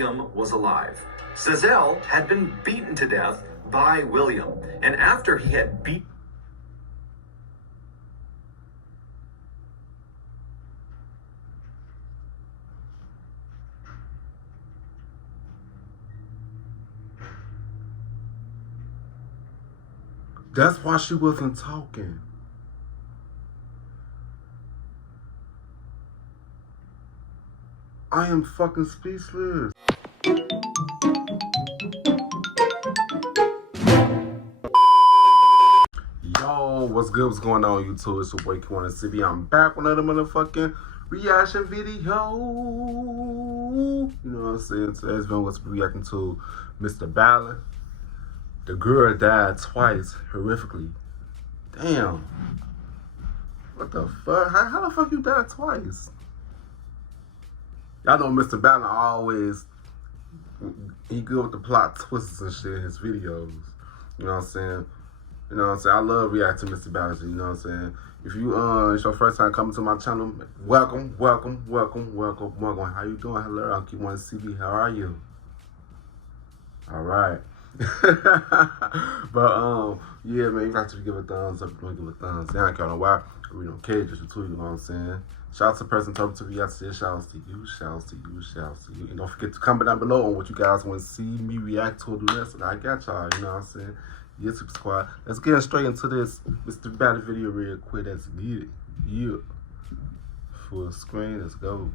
William was alive. Zazel had been beaten to death by William, and after he had beaten That's why she wasn't talking. I am fucking speechless. Yo, what's good? What's going on, YouTube? It's your boy Q1CB. I'm back with another motherfucking reaction video. You know what I'm saying? Today's video was reacting to Mrballen. The girl died twice, horrifically. Damn. What the fuck? How the fuck you died twice? Y'all know Mrballen always, he good with the plot twists and shit in his videos. You know what I'm saying? You know what I'm saying? I love reacting to Mrballen, you know what I'm saying? If you it's your first time coming to my channel, welcome. How you doing? Hello, I'm Q1CB. How are you? Alright. But yeah, man, you got to give a thumbs up. You don't give a thumbs down. I don't know why. We don't care, just too, you know what I'm saying? Shout out to the person talking to me. I said shout outs to you, shout outs to you, shout outs to you. And don't forget to comment down below on what you guys want to see me react to or do this. And I got y'all, you know what I'm saying? YouTube squad. Let's get straight into this Mrballen video real quick. Let's get it. Yeah. Full screen, let's go.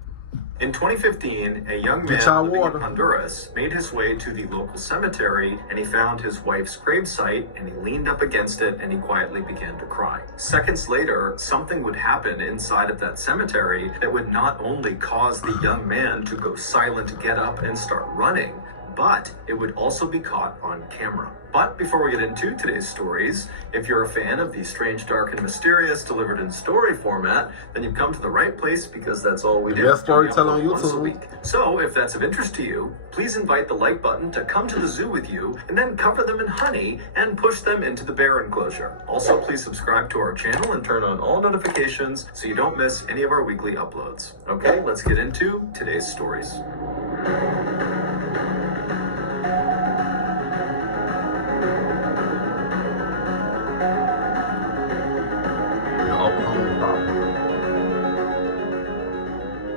In 2015, a young man living in Honduras made his way to the local cemetery, and he found his wife's gravesite, and he leaned up against it and he quietly began to cry. Seconds later, something would happen inside of that cemetery that would not only cause the young man to go silent, get up, and start running, but it would also be caught on camera. But before we get into today's stories, if you're a fan of the strange, dark, and mysterious delivered in story format, then you've come to the right place, because that's all we do. Best storytelling on once a YouTube. week. So if that's of interest to you, please invite the like button to come to the zoo with you, and then cover them in honey and push them into the bear enclosure. Also, please subscribe to our channel and turn on all notifications so you don't miss any of our weekly uploads. Okay, let's get into today's stories.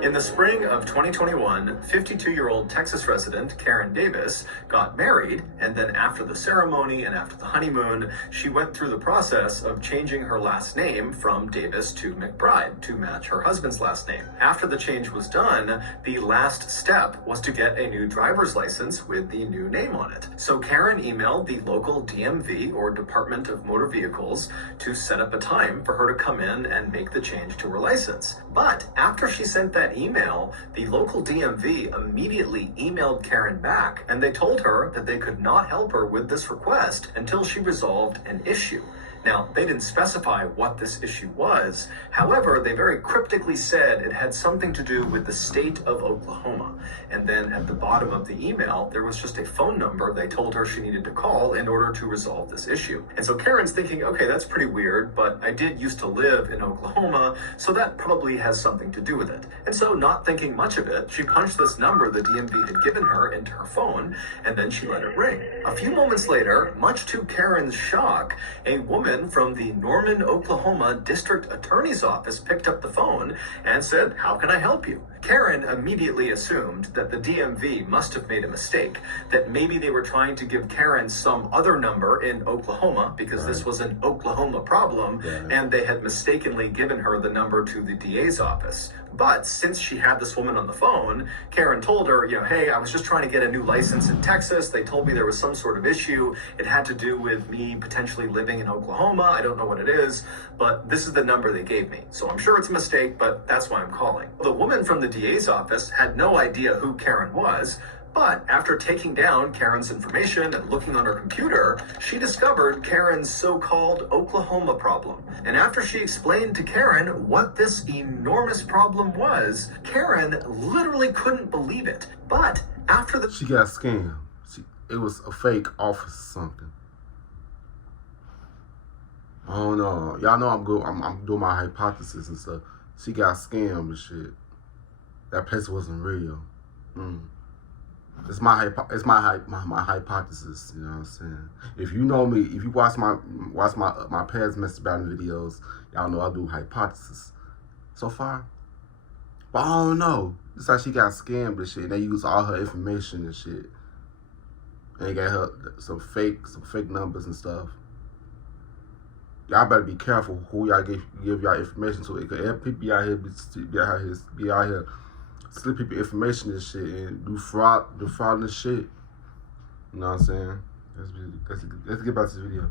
In the spring of 2021, 52-year-old Texas resident Karen Davis got married, and then after the ceremony and after the honeymoon, she went through the process of changing her last name from Davis to McBride to match her husband's last name. After the change was done, the last step was to get a new driver's license with the new name on it. So Karen emailed the local DMV, or Department of Motor Vehicles, to set up a time for her to come in and make the change to her license. But after she sent that email, the local DMV immediately emailed Karen back, and they told her that they could not help her with this request until she resolved an issue. Now, they didn't specify what this issue was. However, they very cryptically said it had something to do with the state of Oklahoma. And then at the bottom of the email, there was just a phone number they told her she needed to call in order to resolve this issue. And so Karen's thinking, okay, that's pretty weird, but I did used to live in Oklahoma, so that probably has something to do with it. And so, not thinking much of it, she punched this number the DMV had given her into her phone, and then she let it ring. A few moments later, much to Karen's shock, a woman from the Norman, Oklahoma District Attorney's Office picked up the phone and said, "How can I help you?" Karen immediately assumed that the DMV must have made a mistake, that maybe they were trying to give Karen some other number in Oklahoma, because this was an Oklahoma problem, and they had mistakenly given her the number to the DA's office. But since she had this woman on the phone, Karen told her, you know, hey, I was just trying to get a new license in Texas. They told me there was some sort of issue. It had to do with me potentially living in Oklahoma. I don't know what it is, but this is the number they gave me. So I'm sure it's a mistake, but that's why I'm calling. The woman from the DA's office had no idea who Karen was, but after taking down Karen's information and looking on her computer, she discovered Karen's so-called Oklahoma problem. And after she explained to Karen what this enormous problem was, Karen literally couldn't believe it. But after the... She got scammed. It was a fake office or something. I don't know. Y'all know I'm good. I'm doing my hypothesis and stuff. She got scammed and shit. That place wasn't real. It's my hypothesis. You know what I'm saying? If you know me, if you watch my past Mrballen videos, y'all know I do hypothesis. So far, but I don't know. It's like she got scammed and shit. And they use all her information and shit. And they got her some fake numbers and stuff. Y'all better be careful who y'all give y'all information to. Because people be out here slip people information and shit and do fraud and shit. You know what I'm saying? Let's get back to the video.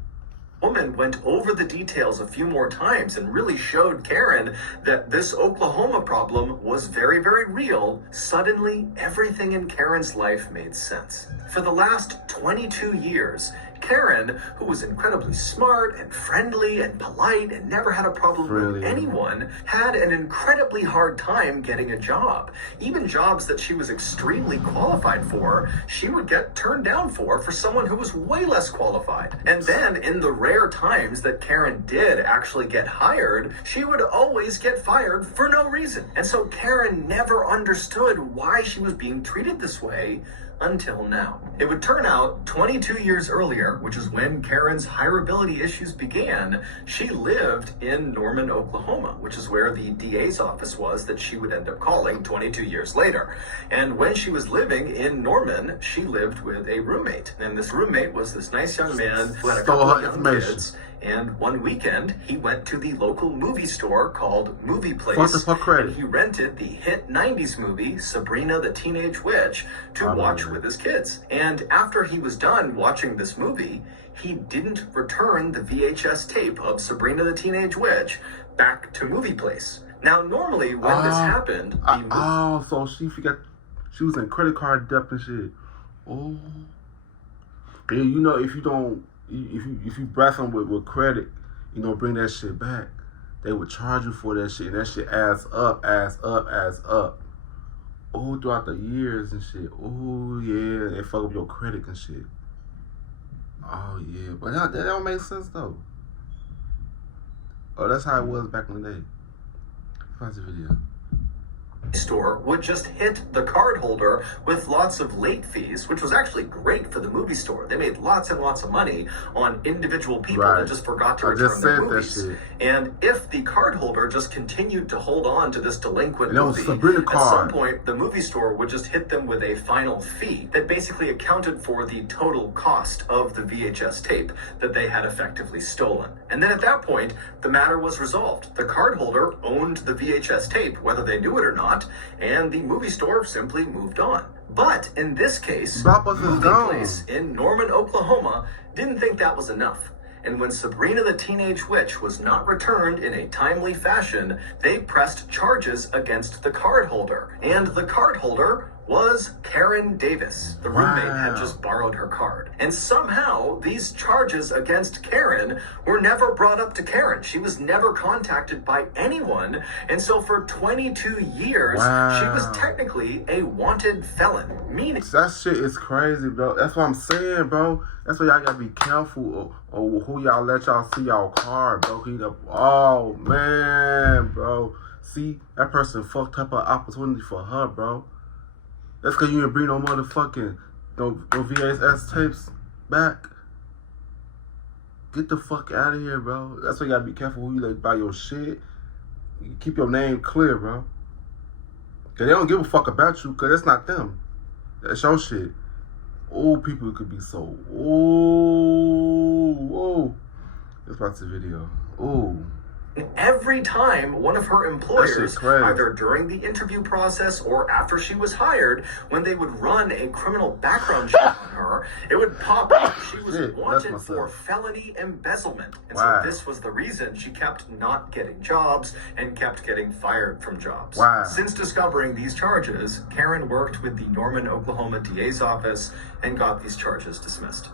Woman went over the details a few more times and really showed Karen that this Oklahoma problem was very, very real. Suddenly, everything in Karen's life made sense. For the last 22 years, Karen, who was incredibly smart and friendly and polite and never had a problem with anyone, had an incredibly hard time getting a job. Even jobs that she was extremely qualified for, she would get turned down for someone who was way less qualified. And then in the rare times that Karen did actually get hired, she would always get fired for no reason. And so Karen never understood why she was being treated this way until now. It would turn out 22 years earlier, which is when Karen's hireability issues began, she lived in Norman, Oklahoma, which is where the DA's office was that she would end up calling 22 years later. And when she was living in Norman, she lived with a roommate. And this roommate was this nice young man who had a couple of young kids. And one weekend, he went to the local movie store called Movie Place, and he rented the hit 90s movie, Sabrina the Teenage Witch, to watch with his kids. And after he was done watching this movie, he didn't return the VHS tape of Sabrina the Teenage Witch back to Movie Place. Now, normally, when this happened... so she forgot... She was in credit card debt and shit. Oh. Yeah, you know, if you don't... If you breath them with credit, you know, bring that shit back, they would charge you for that shit, and that shit adds up. Oh, throughout the years and shit. Oh, yeah, they fuck up your credit and shit. Oh, yeah, but that don't make sense, though. Oh, that's how it was back in the day. Watch the video. Store would just hit the card holder with lots of late fees, which was actually great for the movie store. They made lots and lots of money on individual people that just forgot to return their movies. And if the card holder just continued to hold on to this delinquent movie, at some point the movie store would just hit them with a final fee that basically accounted for the total cost of the VHS tape that they had effectively stolen. And then at that point, the matter was resolved. The card holder owned the VHS tape, whether they knew it or not, and the movie store simply moved on. But in this case, Movie Place in Norman, Oklahoma didn't think that was enough. And when Sabrina the Teenage Witch was not returned in a timely fashion, they pressed charges against the card holder. And the card holder was Karen Davis. The roommate had just borrowed her card. And somehow, these charges against Karen were never brought up to Karen. She was never contacted by anyone. And so for 22 years, she was technically a wanted felon. Meaning that shit is crazy, bro. That's what I'm saying, bro. That's why y'all gotta be careful of who y'all let y'all see y'all card, bro. Oh, man, bro. See, that person fucked up an opportunity for her, bro. That's because you didn't bring no motherfucking no VHS tapes back. Get the fuck out of here, bro. That's why you gotta be careful who you let buy your shit. You keep your name clear, bro. Cause they don't give a fuck about you, cause that's not them. That's your shit. Oh, people could be so. Oh. Let's watch the video. Oh. Every time one of her employers, either during the interview process or after she was hired, when they would run a criminal background check on her, it would pop up she was wanted for felony embezzlement. And so this was the reason she kept not getting jobs and kept getting fired from jobs. Since discovering these charges, Karen worked with the Norman, Oklahoma DA's office and got these charges dismissed.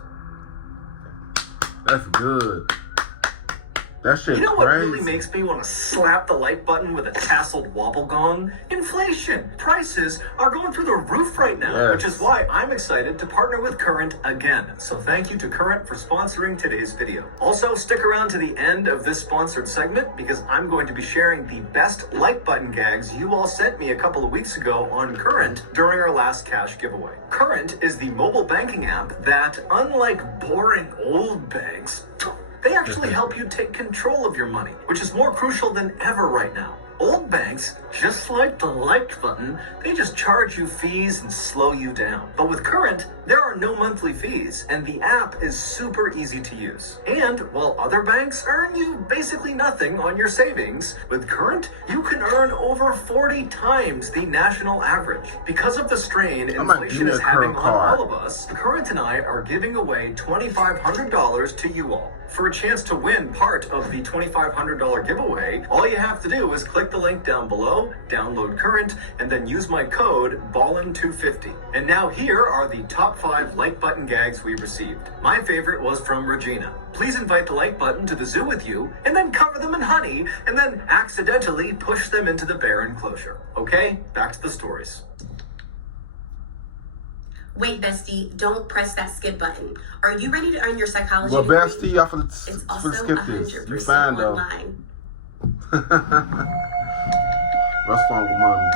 That's good. That shit You know what really crazy. makes me want to slap the like button with a tasseled wobble gong? Inflation. Prices are going through the roof right now, Yes. which is why I'm excited to partner with Current again. So thank you to Current for sponsoring today's video. Also, stick around to the end of this sponsored segment because I'm going to be sharing the best like button gags you all sent me a couple of weeks ago on Current during our last cash giveaway. Current is the mobile banking app that, unlike boring old banks, they actually help you take control of your money, which is more crucial than ever right now. Old banks, just like the like button, they just charge you fees and slow you down. But with Current, there are no monthly fees, and the app is super easy to use. And while other banks earn you basically nothing on your savings, with Current, you can earn over 40 times the national average. Because of the strain inflation is having on all of us, Current and I are giving away $2,500 to you all. For a chance to win part of the $2,500 giveaway, all you have to do is click the link down below, download Current, and then use my code BALLEN250. And now here are the top 5 like button gags we received. My favorite was from Regina. Please invite the like button to the zoo with you, and then cover them in honey, and then accidentally push them into the bear enclosure. Okay, back to the stories. Wait, bestie, don't press that skip button. Are you ready to earn your psychology Well, degree? bestie, I for It's also the skip this. You 100% fine though. online. What's wrong with mommy?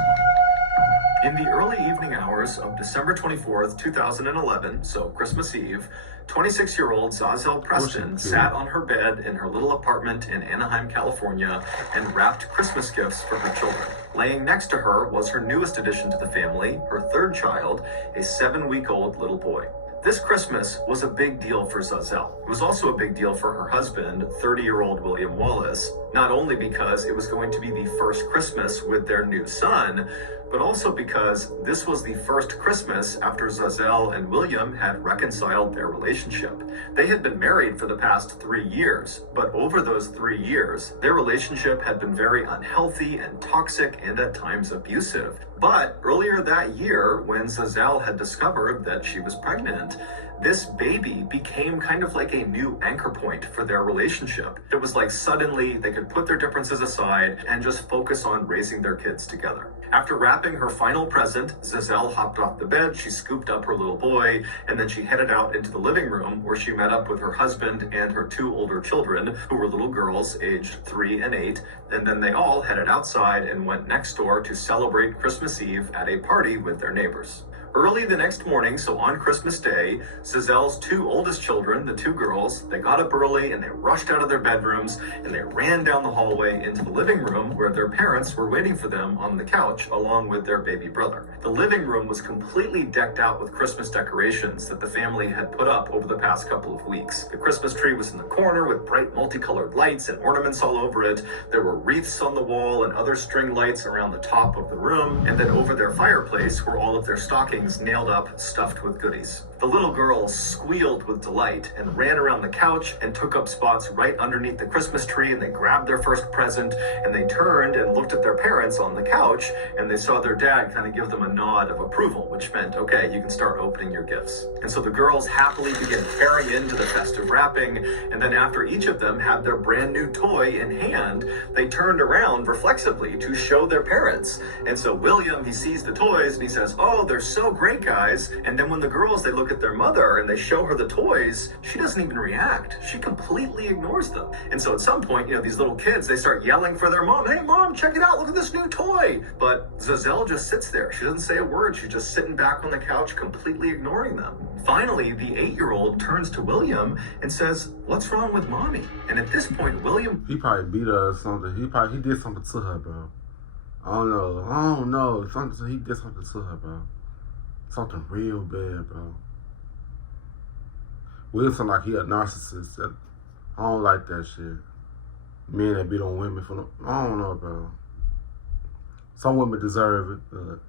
In the early evening hours of December 24th, 2011, so Christmas Eve, 26-year-old Zazel Preston sat on her bed in her little apartment in Anaheim, California, and wrapped Christmas gifts for her children. Laying next to her was her newest addition to the family, her third child, a 7-week-old little boy. This Christmas was a big deal for Zazel. It was also a big deal for her husband, 30-year-old William Wallace, not only because it was going to be the first Christmas with their new son, but also because this was the first Christmas after Zazel and William had reconciled their relationship. They had been married for the past 3 years, but over those 3 years, their relationship had been very unhealthy and toxic and at times abusive. But earlier that year, when Zazel had discovered that she was pregnant, this baby became kind of like a new anchor point for their relationship. It was like suddenly they could put their differences aside and just focus on raising their kids together. After wrapping her final present, Zazel hopped off the bed, she scooped up her little boy, and then she headed out into the living room where she met up with her husband and her 2 older children, who were little girls aged 3 and 8, and then they all headed outside and went next door to celebrate Christmas Eve at a party with their neighbors. Early the next morning, so on Christmas Day, Zazel's 2 oldest children, the 2 girls, they got up early and they rushed out of their bedrooms and they ran down the hallway into the living room where their parents were waiting for them on the couch along with their baby brother. The living room was completely decked out with Christmas decorations that the family had put up over the past couple of weeks. The Christmas tree was in the corner with bright multicolored lights and ornaments all over it. There were wreaths on the wall and other string lights around the top of the room, and then over their fireplace were all of their stockings nailed up, stuffed with goodies. The little girls squealed with delight and ran around the couch and took up spots right underneath the Christmas tree, and they grabbed their first present and they turned and looked at their parents on the couch and they saw their dad kind of give them a nod of approval, which meant, okay, you can start opening your gifts. And so the girls happily began tearing into the festive wrapping, and then after each of them had their brand new toy in hand, they turned around reflexively to show their parents. And so William, he sees the toys and he says, oh, they're so great, guys. And then when the girls, they look at their mother and they show her the toys, she doesn't even react. She completely ignores them. And so at some point, these little kids, they start yelling for their mom, hey mom, check it out, look at this new toy. But Zazel just sits there. She doesn't say a word. She's just sitting back on the couch, completely ignoring them. Finally, the 8-year-old turns to William and says, what's wrong with mommy? And at this point, William... He probably beat her or something. He did something to her, bro. I don't know. He did something to her, bro. Something real bad, bro. Wilson like he a narcissist. I don't like that shit. Men that beat on women for no, I don't know, bro. Some women deserve it, but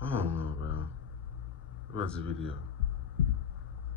I don't know, bro. What's the video?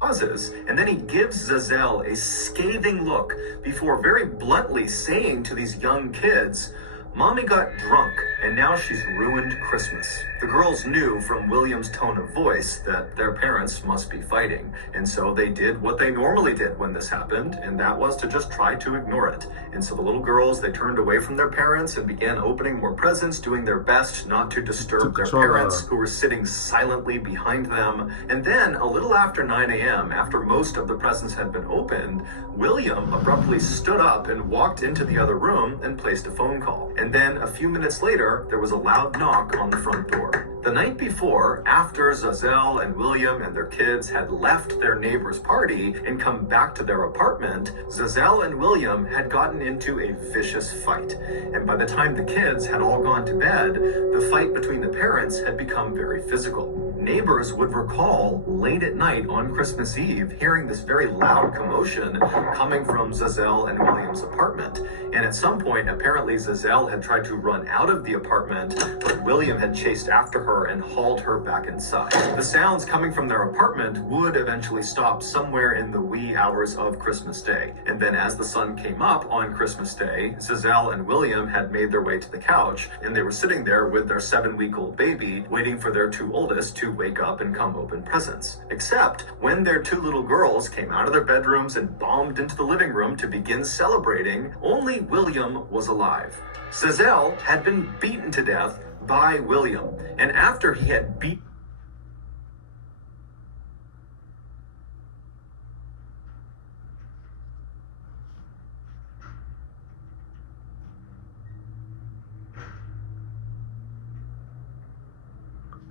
Pauses, and then he gives Zazel a scathing look before very bluntly saying to these young kids, mommy got drunk and now she's ruined Christmas. The girls knew from William's tone of voice that their parents must be fighting, and so they did what they normally did when this happened, and that was to just try to ignore it. And so the little girls, they turned away from their parents and began opening more presents, doing their best not to disturb their parents, who were sitting silently behind them. And then, a little after 9 a.m., after most of the presents had been opened, William abruptly stood up and walked into the other room and placed a phone call. And then, a few minutes later, there was a loud knock on the front door. The night before, after Zazelle and William and their kids had left their neighbor's party and come back to their apartment, Zazelle and William had gotten into a vicious fight. And by the time the kids had all gone to bed, the fight between the parents had become very physical. Neighbors would recall late at night on Christmas Eve hearing this very loud commotion coming from Zazelle and William's apartment. And at some point, apparently Zazelle had tried to run out of the apartment, but William had chased after her and hauled her back inside. The sounds coming from their apartment would eventually stop somewhere in the wee hours of Christmas Day. And then as the sun came up on Christmas Day, Zazelle and William had made their way to the couch, and they were sitting there with their 7-week-old baby, waiting for their two oldest to wake up and come open presents. Except when their two little girls came out of their bedrooms and bombed into the living room to begin celebrating, only William was alive. Zazelle had been beaten to death by William, and after he had beaten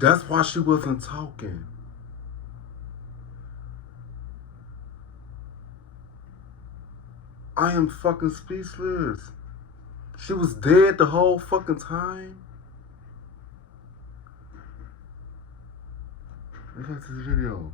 That's why she wasn't talking. I am fucking speechless. She was dead the whole fucking time. Look at this video.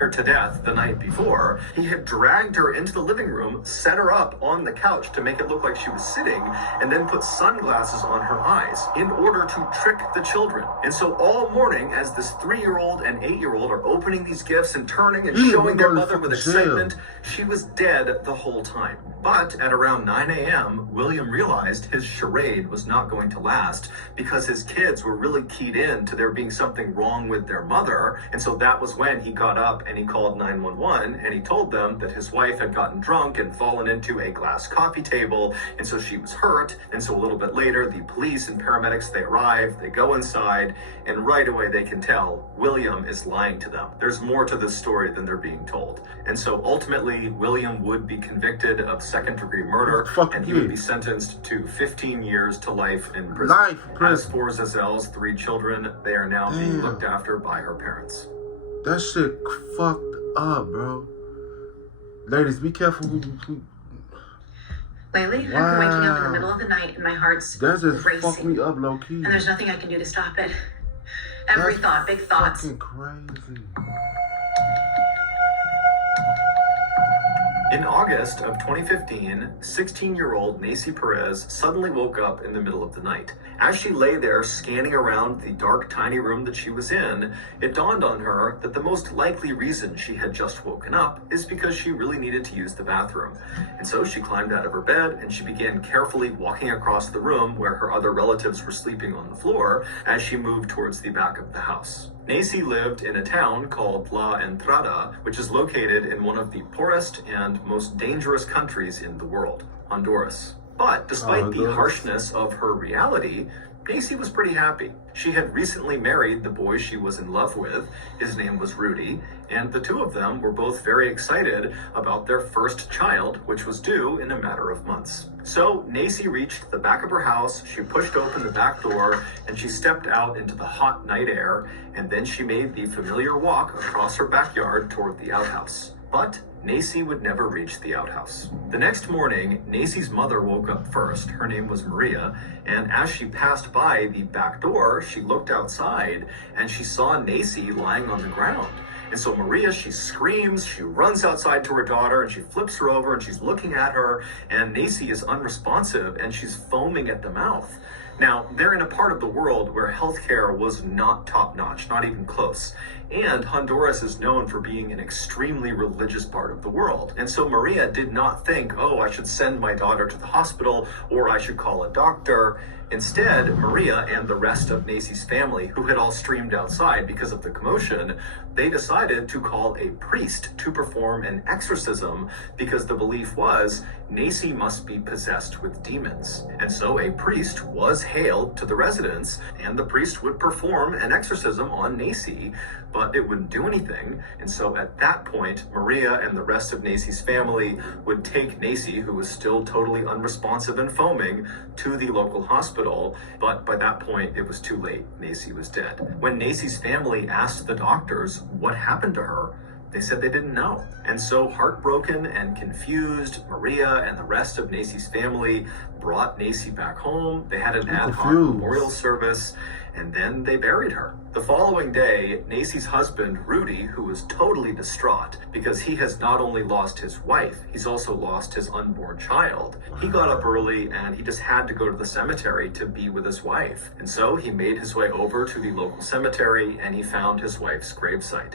her to death the night before, he had dragged her into the living room, set her up on the couch to make it look like she was sitting, and then put sunglasses on her eyes in order to trick the children. And so all morning, as this 3-year-old and 8-year-old are opening these gifts and turning and showing their mother with excitement, she was dead the whole time. But at around 9 a.m., William realized his charade was not going to last because his kids were really keyed in to there being something wrong with their mother. And so that was when he got up and he called 911, and he told them that his wife had gotten drunk and fallen into a glass coffee table, and so she was hurt. And so a little bit later, the police and paramedics, they arrive, they go inside, and right away they can tell William is lying to them. There's more to this story than they're being told. And so ultimately, William would be convicted of second-degree murder, and he would be sentenced to 15 years to life in prison. As for Zazelle's 3 children, they are now being looked after by her parents. That shit fucked up, bro. Ladies, be careful. Lately, I've been waking up in the middle of the night and my heart's that just racing. fucked me up low key. And there's nothing I can do to stop it. Every thought, big thoughts. Fucking crazy. In August of 2015, 16-year-old Nacy Perez suddenly woke up in the middle of the night. As she lay there scanning around the dark, tiny room that she was in, it dawned on her that the most likely reason she had just woken up is because she really needed to use the bathroom. And so she climbed out of her bed and she began carefully walking across the room where her other relatives were sleeping on the floor as she moved towards the back of the house. Nacy lived in a town called La Entrada, which is located in one of the poorest and most dangerous countries in the world, Honduras. But despite the harshness of her reality, Nacy was pretty happy. She had recently married the boy she was in love with. His name was Rudy, and the two of them were both very excited about their first child, which was due in a matter of months. So Nacy reached the back of her house, she pushed open the back door, and she stepped out into the hot night air, and then she made the familiar walk across her backyard toward the outhouse. But Nacy would never reach the outhouse. The next morning, Nacy's mother woke up first. Her name was Maria, and as she passed by the back door, she looked outside and she saw Nacy lying on the ground. And so Maria, she screams, she runs outside to her daughter, and she flips her over and she's looking at her, and Nacy is unresponsive and she's foaming at the mouth. Now, they're in a part of the world where healthcare was not top-notch, not even close. And Honduras is known for being an extremely religious part of the world. And so Maria did not think, oh, I should send my daughter to the hospital or I should call a doctor. Instead, Maria and the rest of Nacy's family, who had all streamed outside because of the commotion, they decided to call a priest to perform an exorcism because the belief was Nacy must be possessed with demons. And so a priest was hailed to the residence, and the priest would perform an exorcism on Nacy, but it wouldn't do anything. And so at that point, Maria and the rest of Nacy's family would take Nacy, who was still totally unresponsive and foaming, to the local hospital. But by that point, it was too late. Nacy was dead. When Nacy's family asked the doctors what happened to her, they said they didn't know. And so, heartbroken and confused, Maria and the rest of Nacy's family brought Nacy back home. They had an ad hoc memorial service, and then they buried her. The following day, Nacy's husband, Rudy, who was totally distraught because he has not only lost his wife, he's also lost his unborn child. He got up early and he just had to go to the cemetery to be with his wife. And so he made his way over to the local cemetery and he found his wife's gravesite.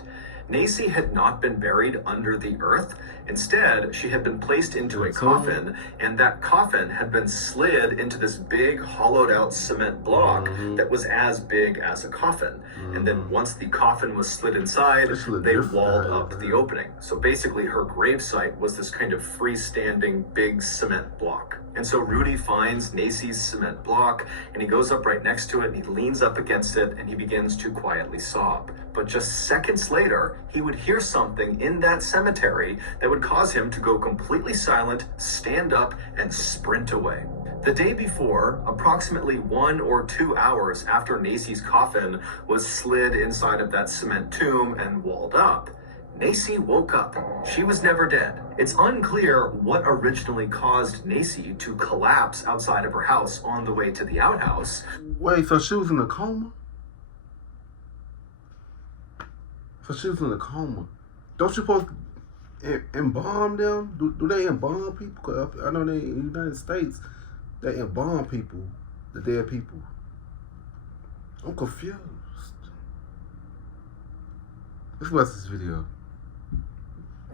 Nacy had not been buried under the earth. Instead, she had been placed into a coffin, and that coffin had been slid into this big hollowed out cement block that was as big as a coffin. And then once the coffin was slid inside, they walled up the opening. So basically her gravesite was this kind of freestanding big cement block. And so Rudy finds Nacy's cement block and he goes up right next to it and he leans up against it and he begins to quietly sob. But just seconds later, he would hear something in that cemetery that would cause him to go completely silent, stand up, and sprint away. The day before, approximately 1 or 2 hours after Nacy's coffin was slid inside of that cement tomb and walled up, Nacy woke up. She was never dead. It's unclear what originally caused Nacy to collapse outside of her house on the way to the outhouse. Wait, so she was in a coma? So she was in a coma. Don't you supposed to embalm them? Do they embalm people? 'Cause I know they in the United States, they embalm people, the dead people. I'm confused. Let's watch this video.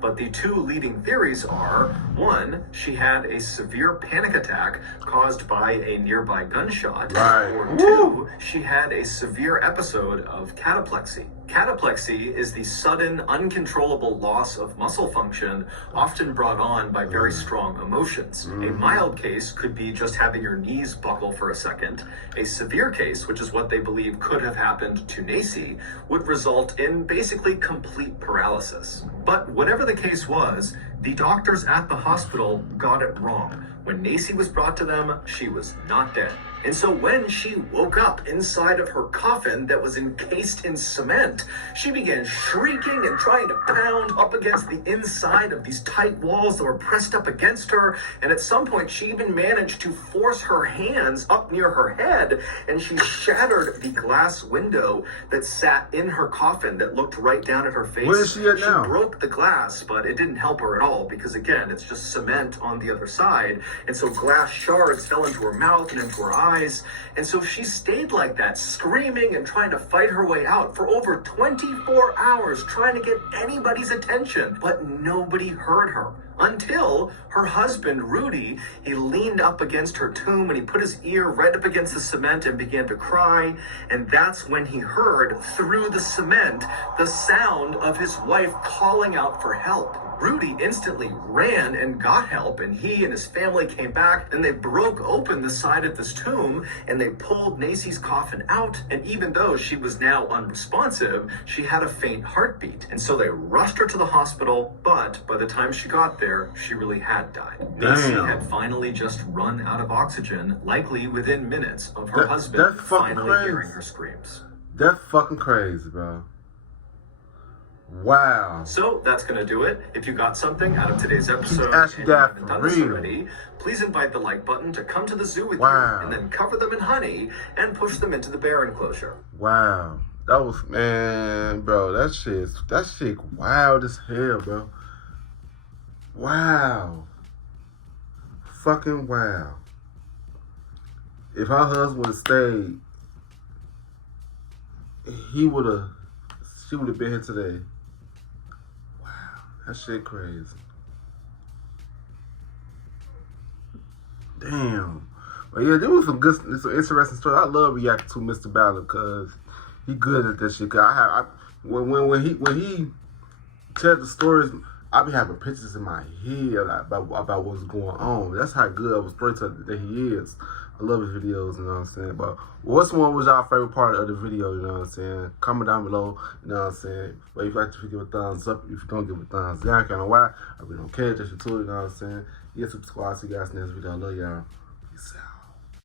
But the two leading theories are, one, she had a severe panic attack caused by a nearby gunshot, or two, she had a severe episode of cataplexy. Cataplexy is the sudden, uncontrollable loss of muscle function, often brought on by very strong emotions. A mild case could be just having your knees buckle for a second. A severe case, which is what they believe could have happened to Nacy, would result in basically complete paralysis. But whatever the case was, the doctors at the hospital got it wrong. When Nacy was brought to them, she was not dead. And so when she woke up inside of her coffin that was encased in cement, she began shrieking and trying to pound up against the inside of these tight walls that were pressed up against her. And at some point, she even managed to force her hands up near her head, and she shattered the glass window that sat in her coffin that looked right down at her face. Where is she at now? She broke the glass, but it didn't help her at all because, again, it's just cement on the other side. And so glass shards fell into her mouth and into her eyes. And so she stayed like that, screaming and trying to fight her way out for over 24 hours, trying to get anybody's attention. But nobody heard her until her husband, Rudy, he leaned up against her tomb and he put his ear right up against the cement and began to cry. And that's when he heard through the cement the sound of his wife calling out for help. Rudy instantly ran and got help, and he and his family came back and they broke open the side of this tomb and they pulled Nacy's coffin out. And even though she was now unresponsive, she had a faint heartbeat. And so they rushed her to the hospital, but by the time she got there, she really had died. Nacy had finally just run out of oxygen, likely within minutes of her husband finally hearing her screams. That's fucking crazy, bro. Wow. So that's going to do it. If you got something out of today's episode actually and you died haven't for done this real. already, please invite the like button to come to the zoo with Wow. you and then cover them in honey and push them into the bear enclosure. Wow. That was, man, bro, that shit wild as hell, bro. Wow. Fucking wow. If her husband would have stayed, he would have she would have been here today. Wow, that shit crazy. Damn. But yeah, there was some interesting story. I love reacting to Mrballen because he good at that shit. Cause when he tells the stories, I be having pictures in my head about what's going on. That's how good of a storyteller that he is. I love his videos, you know what I'm saying? But what's one was y'all favorite part of the video, you know what I'm saying? Comment down below, you know what I'm saying? But if you like to give a thumbs up, if you don't give a thumbs down, kind of why, I really don't care, just you too, you know what I'm saying? Yeah, subscribe, see you guys next video. I love y'all. Peace out.